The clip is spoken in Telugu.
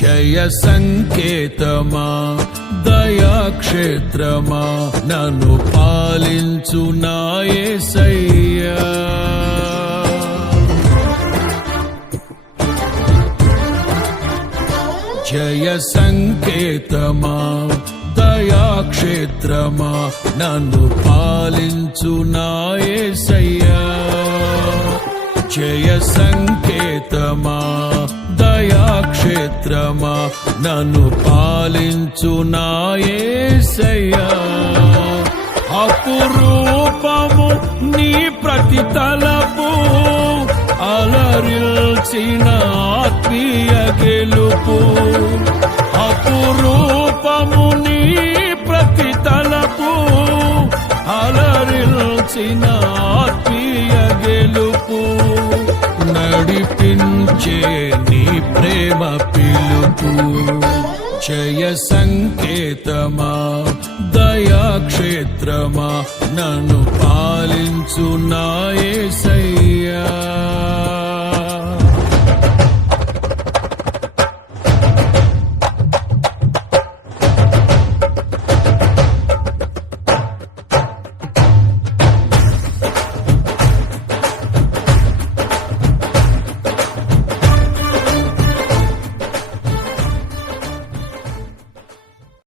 జయ సంకేతమా దయాక్షేత్రమా నన్ను పాలించు నా యేసయ్యా. జయ సంకేతమా దయాక్షేత్రమా నన్ను పాలించు నా యేసయ్యా. జయ సంకేతమా దయాక్షేత్రమా నన్ను పాలించు నా యేసయ్యా. అపురూపము నీ ప్రతి తలపు అలరిల్చిన ఆత్మీయ గెలుపు. అపురూపము నీ ప్రతి తలపు అలరిల్చిన ఆత్మీయ గెలుపు. నడిపించే నీ ప్రేమ పిలుపు. జయ సంకేతమా దయాక్షేత్రమా నన్ను పాలించు నా యేసయ్యా.